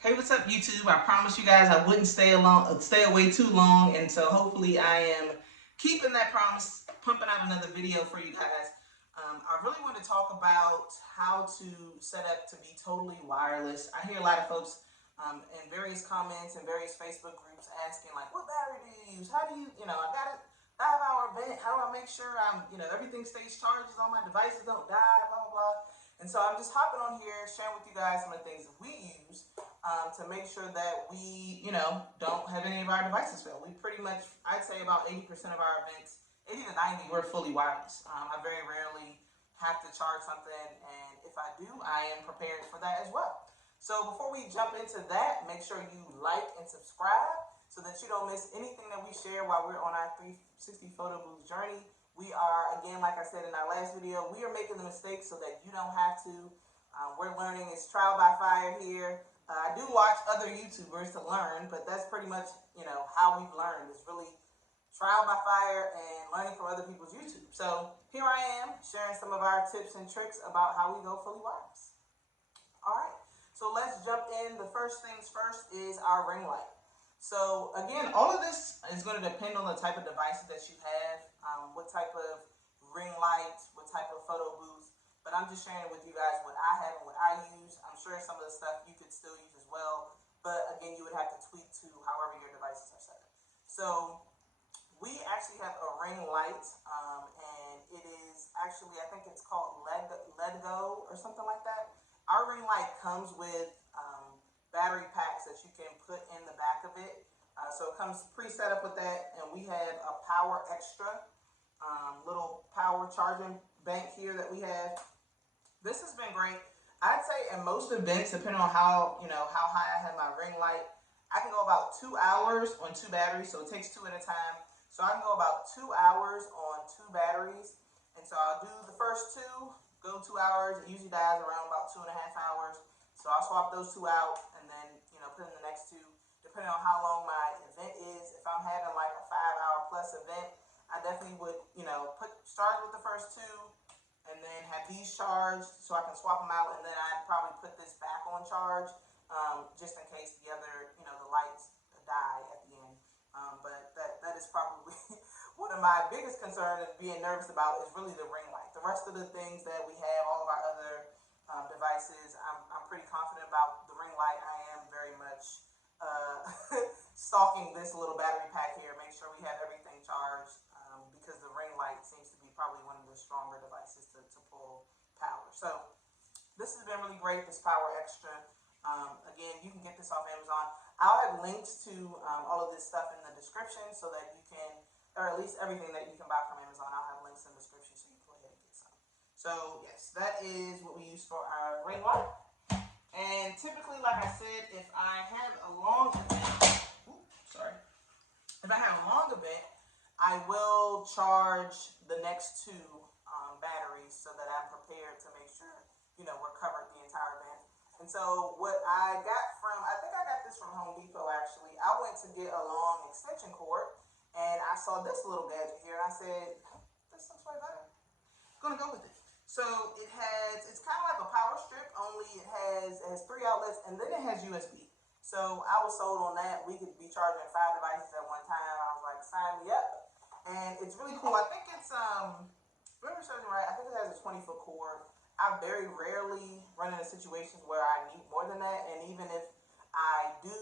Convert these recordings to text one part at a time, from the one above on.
Hey, what's up, YouTube? I promised you guys I wouldn't stay away too long, and so hopefully I am keeping that promise, pumping out another video for you guys. I really want to talk about how to set up to be totally wireless. I hear a lot of folks in various comments and various Facebook groups asking like, what battery do you use? How do you, I got a 5-hour event. How do I make sure everything stays charged, all my devices don't die, blah, blah, blah. And so I'm just hopping on here, sharing with you guys some of the things that we use to make sure that we, don't have any of our devices fail. We pretty much, I'd say about 80% of our events, 80 to 90, we're fully wireless. I very rarely have to charge something, and if I do, I am prepared for that as well. So before we jump into that, make sure you like and subscribe so that you don't miss anything that we share while we're on our 360 photo booth journey. We are, again, like I said in our last video, we are making the mistakes so that you don't have to. We're learning. It's trial by fire here. I do watch other YouTubers to learn, but that's pretty much, how we've learned. It's really trial by fire and learning from other people's YouTube. So here I am sharing some of our tips and tricks about how we go fully wireless. All right, so let's jump in. The first things first is our ring light. So again, all of this is going to depend on the type of devices that you have, what type of ring light, what type of photo booth. But I'm just sharing with you guys what I have and what I use. I'm sure some of the stuff you could still use as well. But again, you would have to tweak to however your devices are set up. So we actually have a ring light, and it is actually, I think it's called Ledgo or something like that. Our ring light comes with battery packs that you can put in the back of it. So it comes pre-set up with that, and we have a Power Extra little power charging bank here that we have. This has been great. I'd say in most events, depending on how high I have my ring light, I can go about 2 hours on 2 batteries. So it takes 2 at a time. So I can go about 2 hours on 2 batteries. And so I'll do the first 2, go 2 hours. It usually dies around about 2.5 hours. So I'll swap those 2 out and then, put in the next 2, depending on how long my event is. If I'm having like a 5-hour plus event, I definitely would, start with the first 2, and then have these charged so I can swap them out, and then I'd probably put this back on charge just in case the other, the lights die at the end. But that is probably one of my biggest concerns and being nervous about is really the ring light. The rest of the things that we have, all of our other devices, I'm pretty confident about the ring light. I am very much stalking this little battery pack here, make sure we have everything charged because the ring light seems to be probably one of the stronger devices to pull power. So this has been really great, this Power Extra. Again, you can get this off Amazon. I'll have links to all of this stuff in the description so that you can, or at least everything that you can buy from Amazon, I'll have links in the description so you can go ahead and get some. So yes, that is what we use for our ring light. And typically, like I said, if I have a long event, if I have a long event, I will charge the next 2 batteries so that I'm prepared to make sure, we're covered the entire event. And so what I got I think I got this from Home Depot actually. I went to get a long extension cord and I saw this little gadget here and I said, this looks way better. I'm gonna go with it. So it's kind of like a power strip, only it has 3 outlets and then it has USB. So I was sold on that. We could be charging 5 devices at one time. I was like, sign me up. And it's really cool. I think it's, remember something right, I think it has a 20-foot cord. I very rarely run into situations where I need more than that. And even if I do,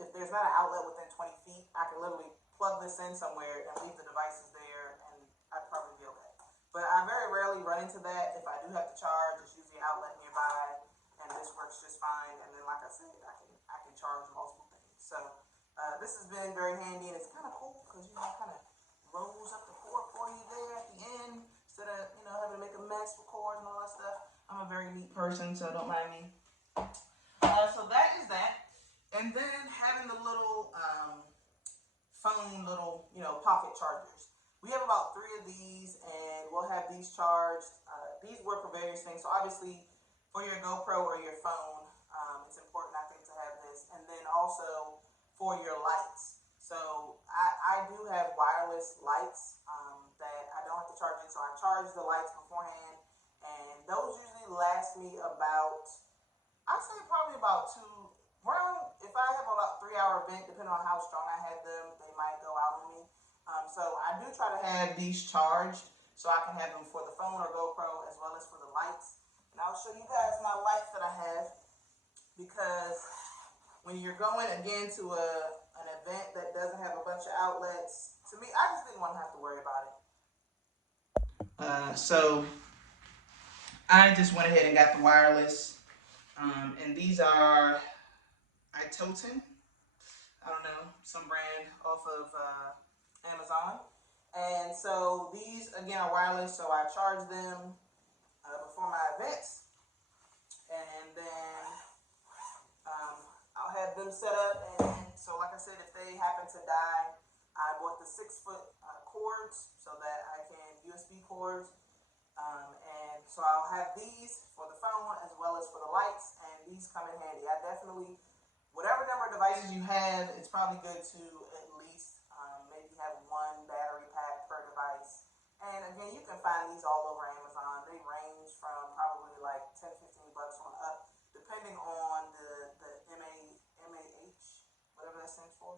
if there's not an outlet within 20 feet, I can literally plug this in somewhere and leave the devices there and I'd probably be okay. But I very rarely run into that. If I do have to charge, it's usually an outlet nearby and this works just fine. And then like I said, I can charge multiple things. So this has been very handy and it's kind of cool because, kind of rolls up the cord for you there at the end instead of, having to make a mess with cords and all that stuff. I'm a very neat person, so don't mind me. So that is that. And then having the little phone pocket chargers. We have about 3 of these and we'll have these charged. These work for various things. So obviously for your GoPro or your phone, it's important, I think, to have this. And then also for your lights. So I do have wireless lights that I don't have to charge it. So I charge the lights beforehand. And those usually last me about, I'd say probably about around, if I have about 3 hour event, depending on how strong I had them, they might go out on me. So I do try to have these charged so I can have them for the phone or GoPro as well as for the lights. And I'll show you guys my lights that I have, because when you're going again to an event that doesn't have a bunch of outlets, to me, I just didn't want to have to worry about it. So I just went ahead and got the wireless, and these are Itoten. I don't know, some brand off of Amazon. And so these again are wireless, so I charge them before my events, and then I'll have them set up. And so, like I said, if they happen to die, I bought the 6-foot cords so that I can USB cords. And so I'll have these for the phone as well as for the lights, and these come in handy. I definitely, whatever number of devices you have, it's probably good to at least maybe have one battery pack per device. And again, you can find these all over Amazon. They range from probably like 10, 15 bucks on up, depending on the MAH, whatever that stands for.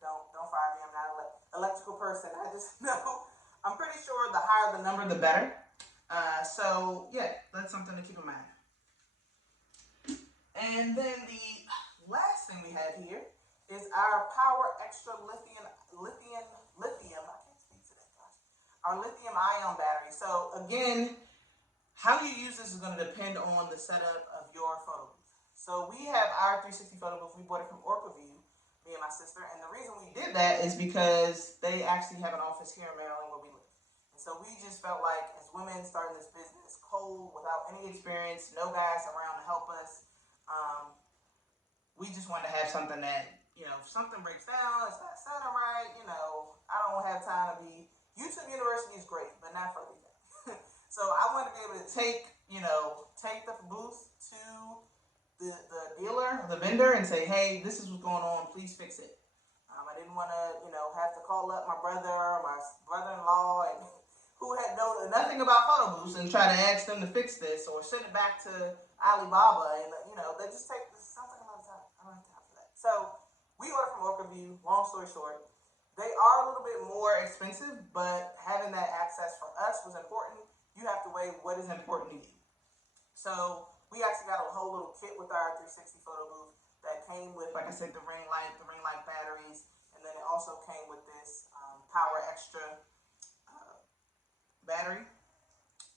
Don't fire me. I'm not an electrical person. I just know. I'm pretty sure the higher the number, the better. So yeah, that's something to keep in mind. And then the last thing we have here is our Power Extra lithium. I can't speak today, gosh. Our lithium ion battery. So again, how you use this is going to depend on the setup of your photo booth. So we have our 360 photo booth. We bought it from OrcaView, me and my sister. And the reason we did that is because they actually have an office here in Maryland where we live. And so we just felt like, as women starting this business cold, without any experience, no guys around to help us, we just wanted to have something that, you know, if something breaks down, it's not sounding right, you know, I don't have time to be, YouTube University is great, but not for everything. So I wanted to be able to take the booth to the dealer, the vendor, and say, hey, this is what's going on, please fix it. I didn't want to, have to call up my brother or my brother-in-law and who had nothing about photo booths and try to ask them to fix this or send it back to Alibaba, and they just take this. Sounds like a lot of time. I don't have time for that. So we ordered from OrcaView. Long story short, they are a little bit more expensive, but having that access for us was important. You have to weigh what is important to you. So we actually got a whole little kit with our 360 photo booth that came with, like I said, the ring light batteries, and then it also came with this Power Extra battery.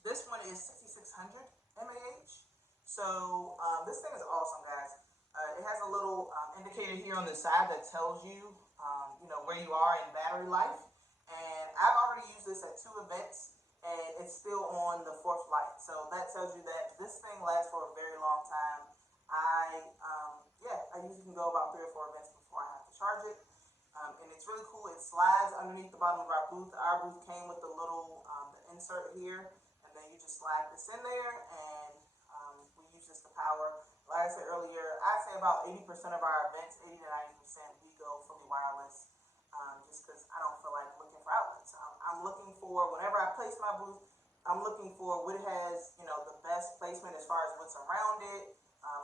This one is 6600 mAh. So this thing is awesome, guys. It has a little indicator here on the side that tells you, where you are in battery life. And I've already used this at 2 events, and it's still on the 4th light. So that tells you that this thing lasts for a very long time. I usually can go about 3 or 4 events before I have to charge it. And it's really cool. It slides underneath the bottom of our booth. Our booth came with the little the insert here, and then you just slide this in there, and we use this to power. Like I said earlier, I'd say about 80% of our events, 80 to 90%, we go fully wireless, just because I don't feel like looking for outlets. I'm looking for, whenever I place my booth, I'm looking for what has, the best placement as far as what's around it,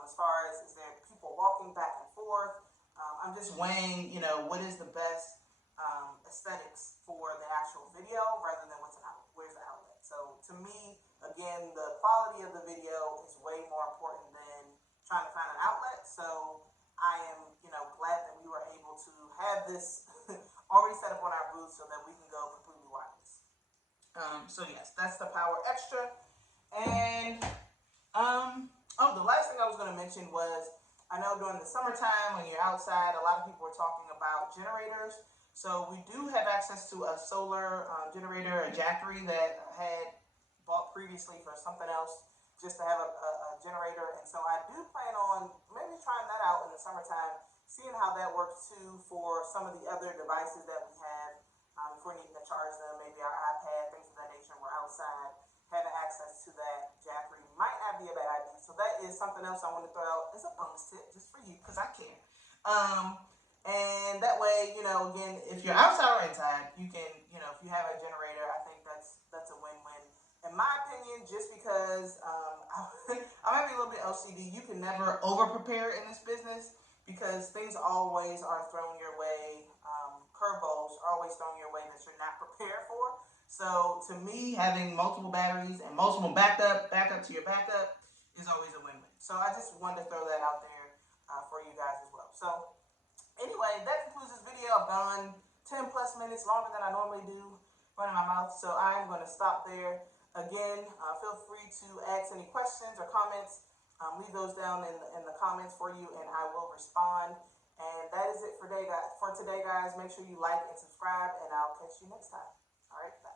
as far as is there people walking back and forth. I'm just weighing, what is the best aesthetics for the actual video rather than where's the outlet. So to me, again, the quality of the video is way more important than trying to find an outlet. So I am, glad that we were able to have this already set up on our booth so that we can go completely wireless. So yes, that's the Power Extra. And the last thing I was going to mention was, I know during the summertime when you're outside, a lot of people are talking about generators. So we do have access to a solar generator, a Jackery that I had bought previously for something else, just to have a generator. And so I do plan on maybe trying that out in the summertime, seeing how that works too for some of the other devices that we have. If we're needing to charge them, maybe our iPad, things of that nature, we're outside, having access to that Jackery might not be a bad idea. So that is something else I want to throw out as a bonus tip just for you, because I care. And that way, again, if you're outside or inside, you can, if you have a generator, I think that's a win-win. In my opinion, just because I might be a little bit OCD. You can never over prepare in this business because things always are thrown your way. Curveballs are always thrown your way that you're not prepared for. So to me, having multiple batteries and multiple backup to your backup is always a win-win. So I just wanted to throw that out there for you guys as well. So anyway, that concludes this video. I've gone 10 plus minutes longer than I normally do running my mouth. So I'm going to stop there. Again, feel free to ask any questions or comments. Leave those down in the comments for you, and I will respond. And that is it for today, guys. Make sure you like and subscribe, and I'll catch you next time. All right, bye.